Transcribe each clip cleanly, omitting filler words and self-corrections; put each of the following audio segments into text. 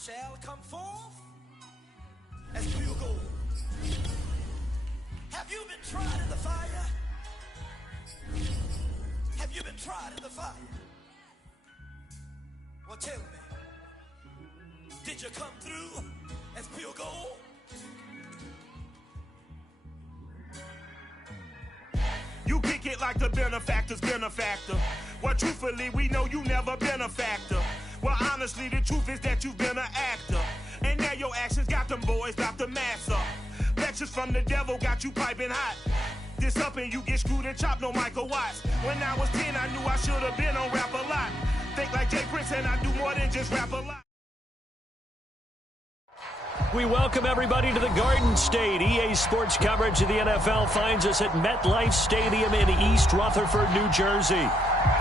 shall come forth as pure gold. Have you been tried in the fire? Have you been tried in the fire? Well, tell me, did you come through as pure gold? You kick it like the benefactor's benefactor. Well, truthfully, we know you never been a factor. Well, honestly, the truth is that you've been an actor. And now your actions got them boys about to mass up. Lectures from the devil got you piping hot. This up and you get screwed and chopped, no Michael Watts. When I was 10, I knew I should have been on Rap a Lot. Think like Jay Prince and I do more than just rap a lot. We welcome everybody to the Garden State. EA Sports coverage of the NFL finds us at MetLife Stadium in East Rutherford, New Jersey.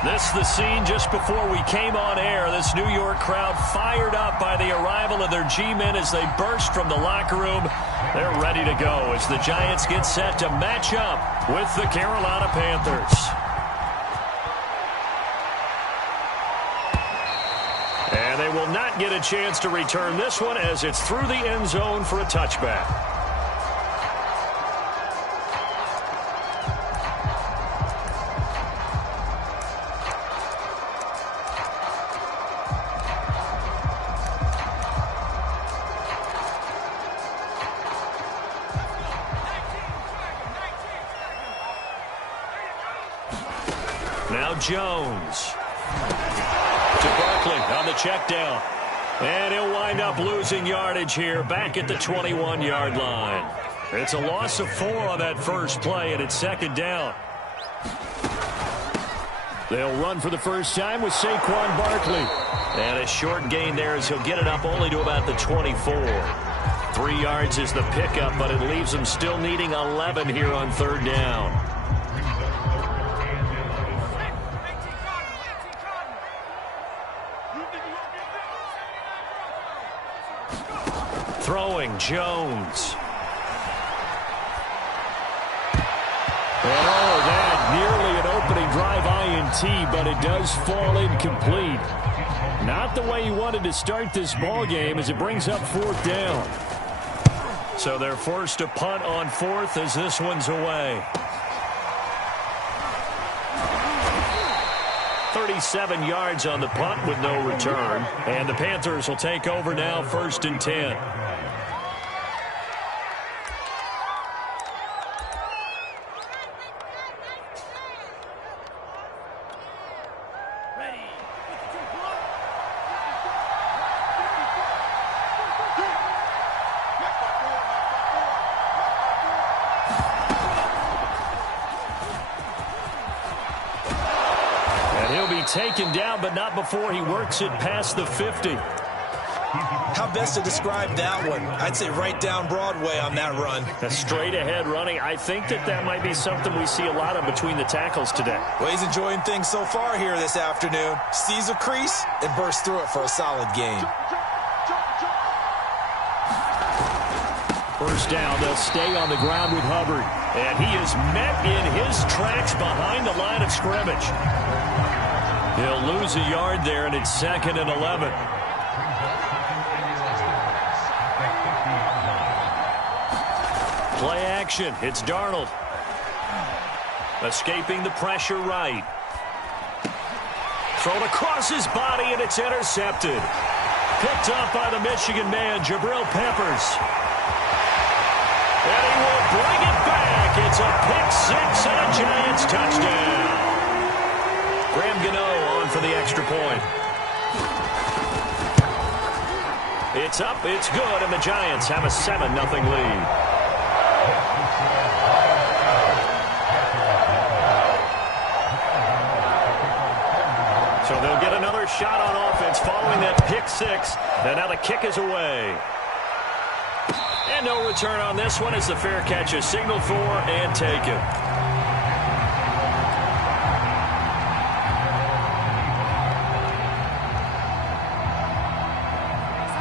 This is the scene just before we came on air. This New York crowd fired up by the arrival of their G-men as they burst from the locker room. They're ready to go as the Giants get set to match up with the Carolina Panthers. And they will not get a chance to return this one as it's through the end zone for a touchback. Now Jones. To Barkley on the check down. And he'll wind up losing yardage here back at the 21-yard line. It's a loss of 4 on that first play, and it's second down. They'll run for the first time with Saquon Barkley. And a short gain there as he'll get it up only to about the 24. 3 yards is the pickup, but it leaves them still needing 11 here on third down. Throwing, Jones. And that nearly an opening drive INT, but it does fall incomplete. Not the way he wanted to start this ball game as it brings up fourth down. So they're forced to punt on fourth as this one's away. 37 yards on the punt with no return. And the Panthers will take over now, 1st and 10. Taken down, but not before he works it past the 50. How best to describe that one? I'd say right down Broadway on that run. A straight ahead running. I think that might be something we see a lot of between the tackles today. Well, he's enjoying things so far here this afternoon. Sees a crease and bursts through it for a solid gain. First down, they'll stay on the ground with Hubbard. And he is met in his tracks behind the line of scrimmage. He'll lose a yard there, and it's 2nd and 11. Play action. It's Darnold. Escaping the pressure right. Thrown across his body, and it's intercepted. Picked up by the Michigan man, Jabril Peppers. And he will bring it back. It's a pick 6 and a Giants touchdown. Graham Gano on for the extra point. It's up, it's good, and the Giants have a 7-0 lead. So they'll get another shot on offense following that pick 6, and now the kick is away. And no return on this one as the fair catch is signaled for and taken.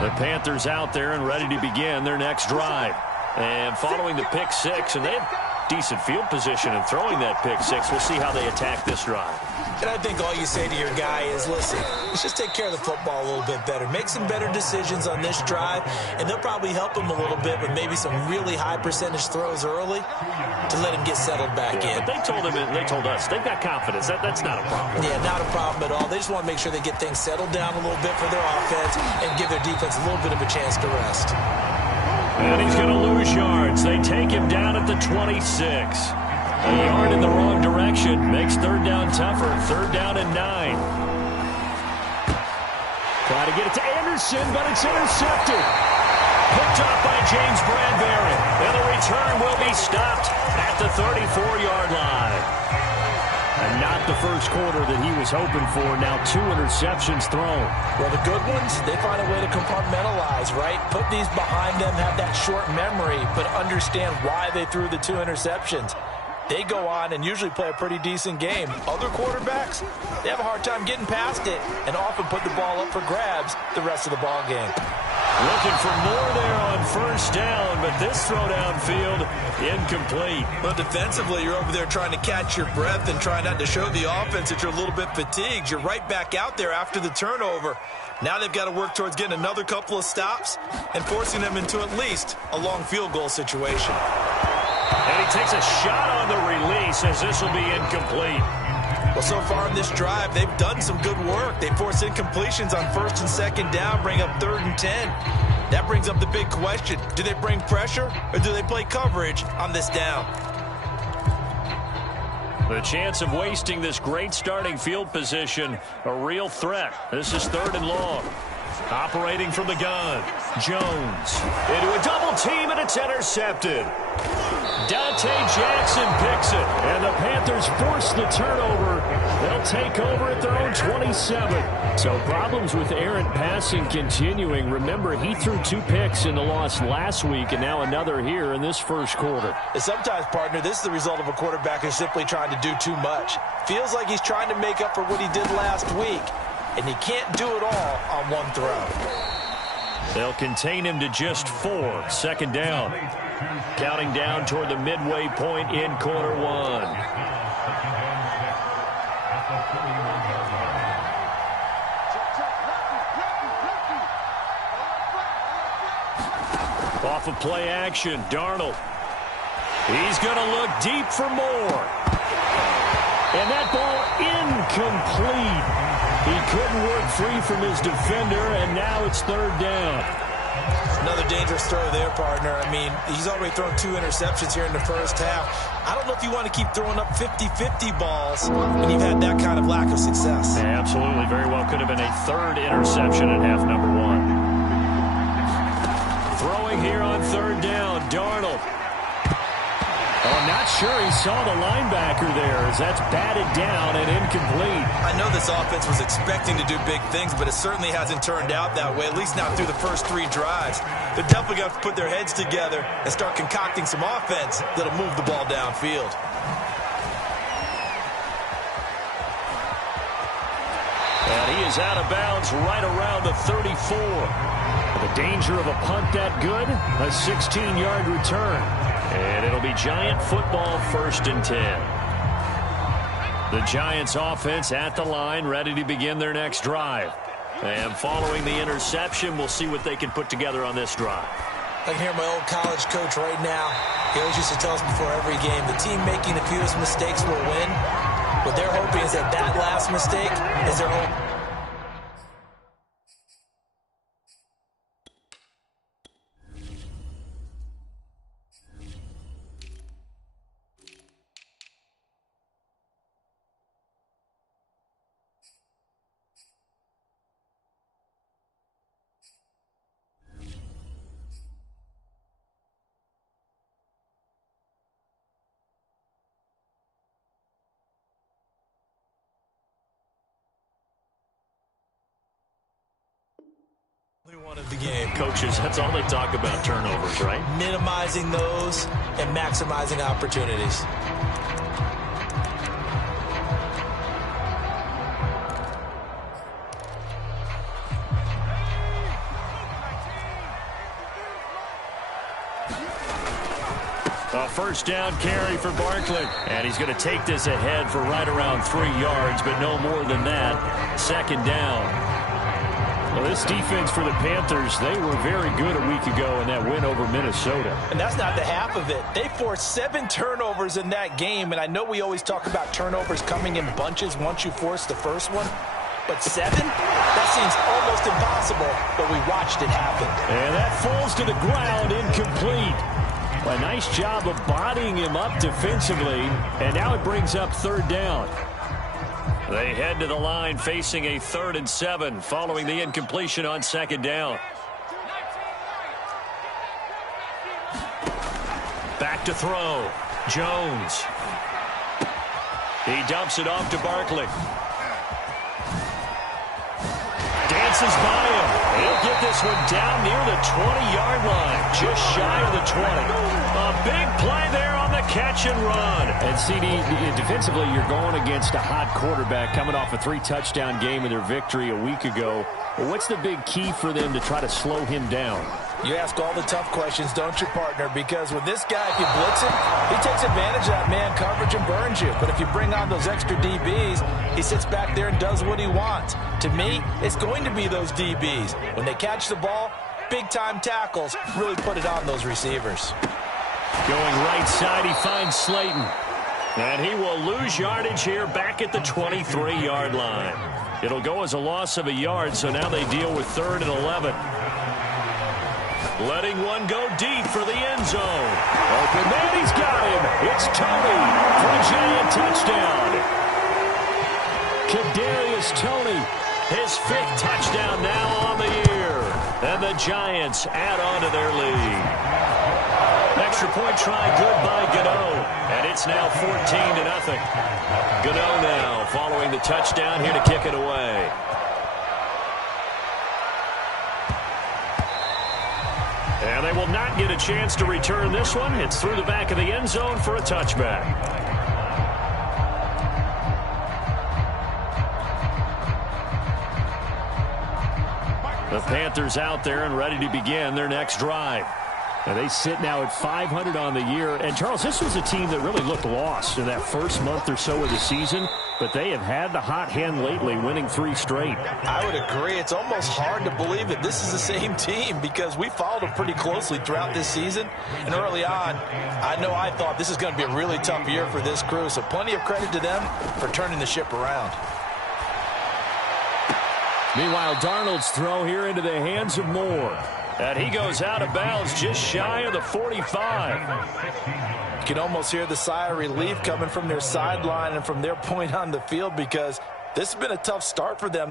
The Panthers out there and ready to begin their next drive. And following the pick 6, and they have decent field position in throwing that pick 6. We'll see how they attack this drive. And I think all you say to your guy is, listen, let's just take care of the football a little bit better. Make some better decisions on this drive, and they'll probably help him a little bit with maybe some really high percentage throws early to let him get settled back in. But they told us, they've got confidence. That's not a problem. Yeah, not a problem at all. They just want to make sure they get things settled down a little bit for their offense and give their defense a little bit of a chance to rest. And he's going to lose yards. They take him down at the 26. A yard in the wrong direction makes third down tougher. Third down and 9. Try to get it to Anderson, but it's intercepted. Picked off by James Bradbury. And the return will be stopped at the 34-yard line. And not the first quarter that he was hoping for. Now 2 interceptions thrown. Well, the good ones, they find a way to compartmentalize, right? Put these behind them, have that short memory, but understand why they threw the 2 interceptions. They go on and usually play a pretty decent game. Other quarterbacks, they have a hard time getting past it and often put the ball up for grabs the rest of the ball game. Looking for more there on first down, but this throw downfield, incomplete. Well, defensively, you're over there trying to catch your breath and try not to show the offense that you're a little bit fatigued. You're right back out there after the turnover. Now they've got to work towards getting another couple of stops and forcing them into at least a long field goal situation. And he takes a shot on the release as this will be incomplete. Well, so far in this drive, they've done some good work. They force incompletions on first and second down, bring up 3rd and 10. That brings up the big question. Do they bring pressure or do they play coverage on this down? The chance of wasting this great starting field position, a real threat. This is 3rd and long. Operating from the gun, Jones into a double team, and it's intercepted. Dante Jackson picks it, and the Panthers force the turnover. They'll take over at their own 27. So problems with errant passing continuing. Remember, he threw 2 picks in the loss last week, and now another here in this first quarter. And sometimes, partner, this is the result of a quarterback who's simply trying to do too much. Feels like he's trying to make up for what he did last week, and he can't do it all on one throw. They'll contain him to just 4. Second down. Counting down toward the midway point in quarter 1. Off of play action, Darnold. He's going to look deep for more. And that ball incomplete. He couldn't work free from his defender, and now it's 3rd down. Another dangerous throw there, partner. I mean, he's already thrown 2 interceptions here in the first half. I don't know if you want to keep throwing up 50-50 balls when you've had that kind of lack of success. Yeah, absolutely. Very well could have been a 3rd interception at half number 1. Throwing here on 3rd down, Darnold. Oh, I'm not sure he saw the linebacker there as that's batted down and incomplete. I know this offense was expecting to do big things, but it certainly hasn't turned out that way, at least not through the first 3 drives. They're definitely going to have to put their heads together and start concocting some offense that'll move the ball downfield. And he is out of bounds right around the 34. The danger of a punt that good, a 16-yard return. And it'll be Giant football, 1st and 10. The Giants offense at the line, ready to begin their next drive. And following the interception, we'll see what they can put together on this drive. I can hear my old college coach right now. He always used to tell us before every game, the team making the fewest mistakes will win. What they're hoping is that that last mistake is their hope. One of the game. Coaches, that's all they talk about, turnovers, right? Minimizing those and maximizing opportunities. A first down carry for Barkley. And he's going to take this ahead for right around 3 yards, but no more than that. Second down. Well, this defense for the Panthers, they were very good a week ago in that win over Minnesota. And that's not the half of it. They forced 7 turnovers in that game, and I know we always talk about turnovers coming in bunches once you force the first one. But 7? That seems almost impossible, but we watched it happen. And that falls to the ground, incomplete. A nice job of bodying him up defensively, and now it brings up third down. They head to the line facing a 3rd and 7 following the incompletion on second down. Back to throw. Jones. He dumps it off to Barkley. Dances by him. He'll get this one down near the 20-yard line, just shy of the 20. A big play there on the catch and run. And CD, defensively, you're going against a hot quarterback coming off a 3-touchdown game in their victory a week ago. Well, what's the big key for them to try to slow him down? You ask all the tough questions, don't you, partner? Because with this guy, if you blitz him, he takes advantage of that man coverage and burns you. But if you bring on those extra DBs, he sits back there and does what he wants. To me, it's going to be those DBs. When they catch the ball, big-time tackles really put it on those receivers. Going right side, he finds Slayton. And he will lose yardage here back at the 23-yard line. It'll go as a loss of a yard, so now they deal with 3rd and 11. Letting one go deep for the end zone. Open man, he's got him. It's Tony for a giant touchdown. Kadarius Toney, his 5th touchdown now on the year. And the Giants add on to their lead. Extra point try good by Gano. And it's now 14-0. Gano now following the touchdown here to kick it away. And they will not get a chance to return this one. It's through the back of the end zone for a touchback. The Panthers out there and ready to begin their next drive. And they sit now at 500 on the year. And, Charles, this was a team that really looked lost in that first month or so of the season. But they have had the hot hand lately, winning 3 straight. I would agree. It's almost hard to believe that this is the same team because we followed them pretty closely throughout this season. And early on, I thought this is going to be a really tough year for this crew. So plenty of credit to them for turning the ship around. Meanwhile, Darnold's throw here into the hands of Moore. And he goes out of bounds just shy of the 45. You can almost hear the sigh of relief coming from their sideline and from their point on the field because this has been a tough start for them.